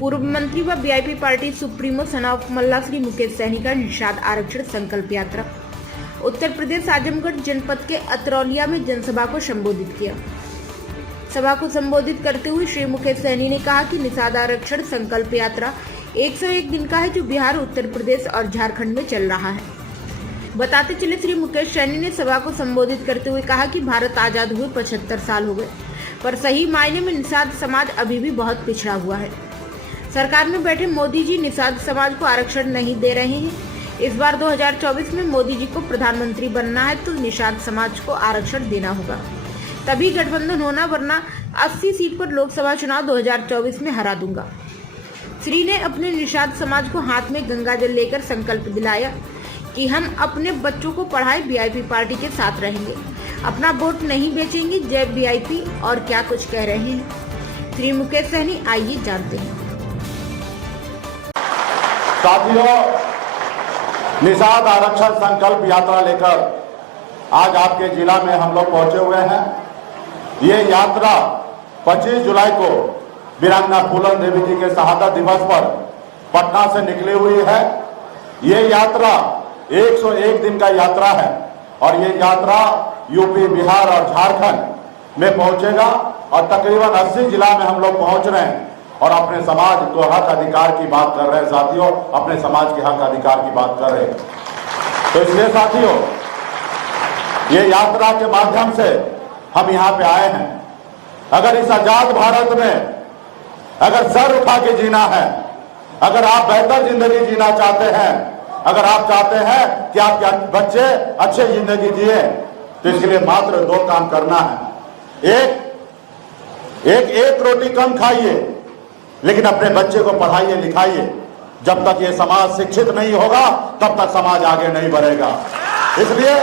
पूर्व मंत्री व VIP party supremo son of Mallah Shri Mukesh Sahani का निषाद आरक्षण संकल्प यात्रा। उत्तर प्रदेश आजमगढ़ जनपद के अतरौलिया में जनसभा को संबोधित किया। सभा को संबोधित करते हुए श्री मुकेश सहनी ने कहा कि निषाद आरक्षण संकल्प यात्रा 101 दिन का है, जो बिहार, उत्तर प्रदेश और झारखंड में चल रहा है। बताते चले श्री मुकेश सहनी ने सभा को संबोधित करते हुए कहा कि भारत आजाद हुए 75 साल हो गए, पर सही मायने में निषाद समाज अभी भी बहुत पिछड़ा हुआ है। सरकार में बैठे मोदी जी निषाद समाज को आरक्षण नहीं दे रहे हैं। इस बार 2024 में मोदी जी को प्रधानमंत्री बनना है तो निषाद समाज को आरक्षण देना होगा, तभी गठबंधन होना, वरना 80 सीट पर लोकसभा चुनाव 2024 में हरा दूंगा। श्री ने अपने निषाद समाज को हाथ में गंगा जल लेकर संकल्प दिलाया कि हम अपने बच्चों को पढ़ाए, वीआईपी पार्टी के साथ रहेंगे, अपना वोट नहीं बेचेंगे, जय वीआईपी, और क्या कुछ कह रहे हैं श्री मुकेश सहनी, आइए जानते हैं। साथियों, निषाद आरक्षण संकल्प यात्रा लेकर आज आपके जिला में हम लोग पहुंचे हुए हैं। ये यात्रा 25 जुलाई को वीरांगना फूलन देवी जी के शहादत दिवस पर पटना से निकली हुई है। ये यात्रा 101 दिन का यात्रा है और ये यात्रा यूपी, बिहार और झारखंड में पहुंचेगा और तकरीबन 80 जिला में हम लोग पहुंच रहे हैं और अपने समाज को हक अधिकार की बात कर रहे हैं। साथियों, अपने समाज के हक अधिकार की बात कर रहे हैं। तो इसलिए साथियों, ये यात्रा के माध्यम से हम यहाँ पे आए हैं। अगर इस आजाद भारत में अगर सर उठा के जीना है, अगर आप बेहतर जिंदगी जीना चाहते हैं, अगर आप चाहते हैं कि आपके बच्चे अच्छे जिंदगी जिए, तो इसके लिए मात्र 2 काम करना है। एक रोटी कम खाइए, लेकिन अपने बच्चे को पढ़ाइए, लिखाइए। जब तक ये समाज शिक्षित नहीं होगा तब तक समाज आगे नहीं बढ़ेगा। इसलिए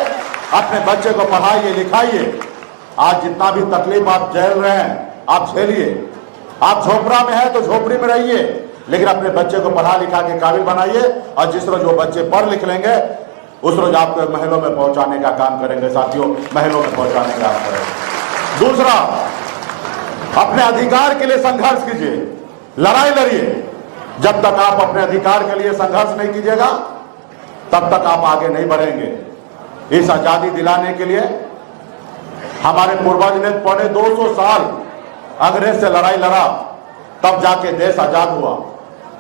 अपने बच्चे को पढ़ाइए, लिखाइए। आज जितना भी तकलीफ आप झेल रहे हैं, आप झेलिए। आप झोपड़ा में हैं तो झोपड़ी में रहिए, लेकिन अपने बच्चे को पढ़ा लिखा के काबिल बनाइए, और जिस रोज वो बच्चे पढ़ लिख लेंगे उस रोज आपको महलों में पहुंचाने का काम करेंगे। साथियों, महलों में पहुंचाने का काम करेंगे। दूसरा, अपने अधिकार के लिए संघर्ष कीजिए, लड़ाई लड़िए। जब तक आप अपने अधिकार के लिए संघर्ष नहीं कीजिएगा तब तक आप आगे नहीं बढ़ेंगे। इस आजादी दिलाने के लिए हमारे पूर्वज ने 250 साल अंग्रेज से लड़ाई लड़ा, तब जाके देश आजाद हुआ।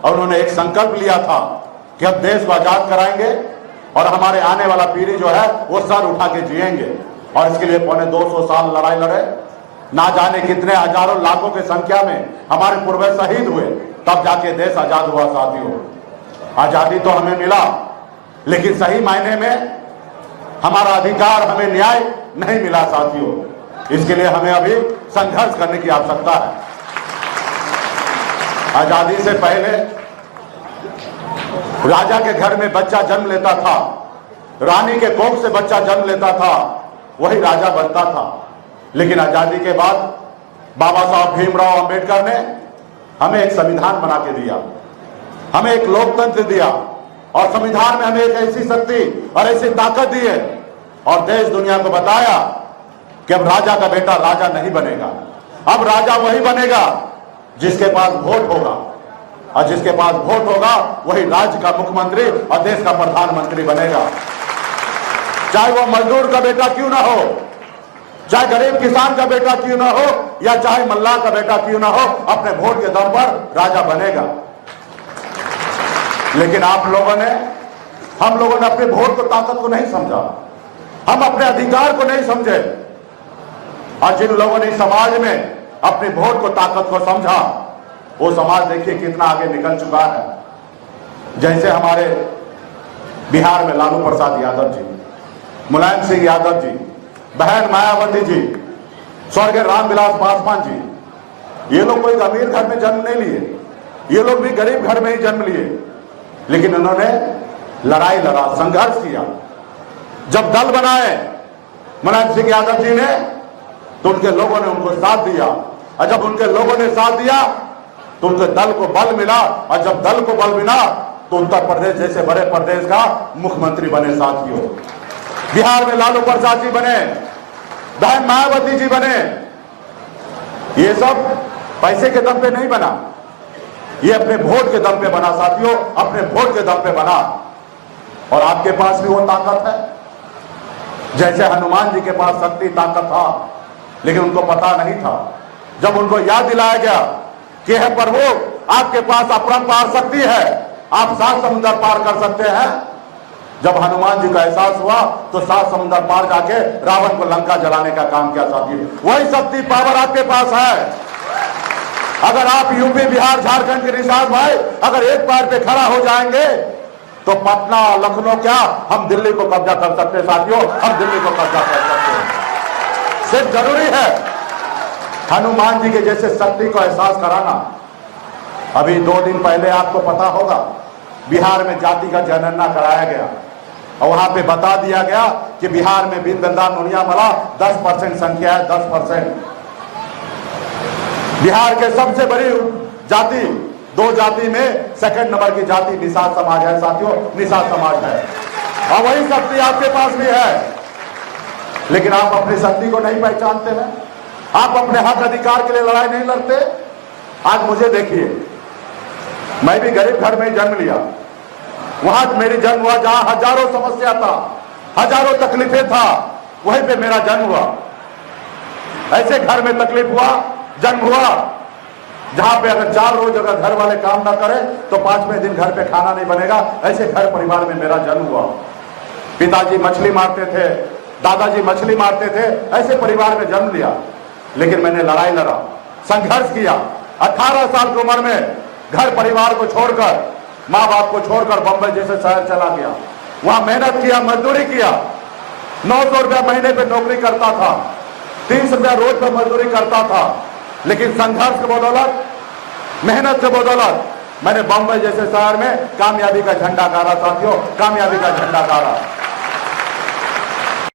और उन्होंने एक संकल्प लिया था कि हम देश को आजाद कराएंगे और हमारे आने वाला पीढ़ी जो है वो सर उठा के जिएंगे। और इसके लिए 250 साल लड़ाई लड़े। ना जाने कितने हजारों लाखों की संख्या में हमारे पूर्वज शहीद हुए, तब जाके देश आजाद हुआ। साथियों, आजादी तो हमें मिला, लेकिन सही मायने में हमारा अधिकार, हमें न्याय नहीं मिला। साथियों, इसके लिए हमें अभी संघर्ष करने की आवश्यकता है। आजादी से पहले राजा के घर में बच्चा जन्म लेता था, रानी के कोख से बच्चा जन्म लेता था, वही राजा बनता था। लेकिन आजादी के बाद बाबा साहब भीमराव अंबेडकर ने हमें एक संविधान बना के दिया, हमें एक लोकतंत्र दिया, और संविधान में हमें एक ऐसी शक्ति और ऐसी ताकत दी है और देश दुनिया को बताया कि अब राजा का बेटा राजा नहीं बनेगा। अब राजा वही बनेगा जिसके पास वोट होगा, और जिसके पास वोट होगा वही राज्य का मुख्यमंत्री और देश का प्रधानमंत्री बनेगा। चाहे वो मजदूर का बेटा क्यों ना हो, चाहे गरीब किसान का बेटा क्यों ना हो, या चाहे मल्लाह का बेटा क्यों ना हो, अपने वोट के दम पर राजा बनेगा। लेकिन हम लोगों ने अपने वोट को ताकत को नहीं समझा, हम अपने अधिकार को नहीं समझे। और जिन लोगों ने समाज में अपने वोट को ताकत को समझा, वो समाज देखिए कितना आगे निकल चुका है। जैसे हमारे बिहार में लालू प्रसाद यादव जी, मुलायम सिंह यादव जी, बहन मायावती जी, स्वर्गीय रामविलास पासवान जी, ये लोग कोई अमीर घर में जन्म नहीं लिए, ये लोग भी गरीब घर में ही जन्म लिए, लेकिन उन्होंने लड़ाई लड़ा, संघर्ष किया। जब दल बनाए मुलायम सिंह यादव जी ने, तो उनके लोगों ने उनको साथ दिया, और जब उनके लोगों ने साथ दिया तो उनके दल को बल मिला, और जब दल को बल मिला तो उत्तर प्रदेश जैसे बड़े प्रदेश का मुख्यमंत्री बने। साथियों, बिहार में लालू प्रसाद जी बने, बहन मायावती जी बने। ये सब पैसे के दम पे नहीं बना, ये अपने वोट के दम पे बना साथियों, अपने वोट के दम पे बना। और आपके पास भी वो ताकत है, जैसे हनुमान जी के पास शक्ति ताकत था, लेकिन उनको पता नहीं था। जब उनको याद दिलाया गया कि है प्रभु आपके पास अपरंपार शक्ति है, आप 7 समुद्र पार कर सकते हैं। जब हनुमान जी का एहसास हुआ तो 7 समुद्र पार जाके रावण को लंका जलाने का काम किया साथियों। वही शक्ति पावर आपके पास है। अगर आप यूपी बिहार झारखंड के निषाद भाई अगर एक पैर पे खड़ा हो जाएंगे तो पटना लखनऊ क्या हम दिल्ली को कब्जा कर सकते हैं साथियों, हम दिल्ली को कब्जा कर सकते हैं। सिर्फ जरूरी है हनुमान जी के जैसे शक्ति को एहसास कराना। अभी 2 दिन पहले आपको पता होगा बिहार में जाति का जनगणना कराया गया और वहां पे बता दिया गया कि बिहार में बिंददार नुनिया मला 10% संख्या है, 10%। बिहार के सबसे बड़ी जाति 2 जाति में सेकंड नंबर की जाति निषाद समाज है साथियों, निषाद समाज है। और वही शक्ति आपके पास भी है, लेकिन आप अपनी शक्ति को नहीं पहचानते हैं, आप अपने हक अधिकार के लिए लड़ाई नहीं लड़ते। आज मुझे देखिए, मैं भी गरीब घर में जन्म लिया, वहां मेरी जन्म हुआ जहां हजारों समस्या था, हजारों तकलीफें था, वहीं पे मेरा जन्म हुआ। ऐसे घर में तकलीफ हुआ, जन्म हुआ जहां पे अगर 4 रोज अगर घर वाले काम ना करें तो 5वें दिन घर पे खाना नहीं बनेगा। ऐसे घर परिवार में मेरा जन्म हुआ। पिताजी मछली मारते थे, दादाजी मछली मारते थे, ऐसे परिवार में जन्म लिया। लेकिन मैंने लड़ाई लड़ा, संघर्ष किया। 18 साल की उम्र में घर परिवार को छोड़कर, माँ बाप को छोड़कर बंबई जैसे शहर चला गया। वहां मेहनत किया, मजदूरी किया। 900 रुपया महीने पे नौकरी करता था, 300 रुपया रोज पे मजदूरी करता था। लेकिन संघर्ष के बदौलत, मेहनत के बदौलत मैंने बंबई जैसे शहर में कामयाबी का झंडा गाड़ा साथियों, कामयाबी का झंडा गाड़ा।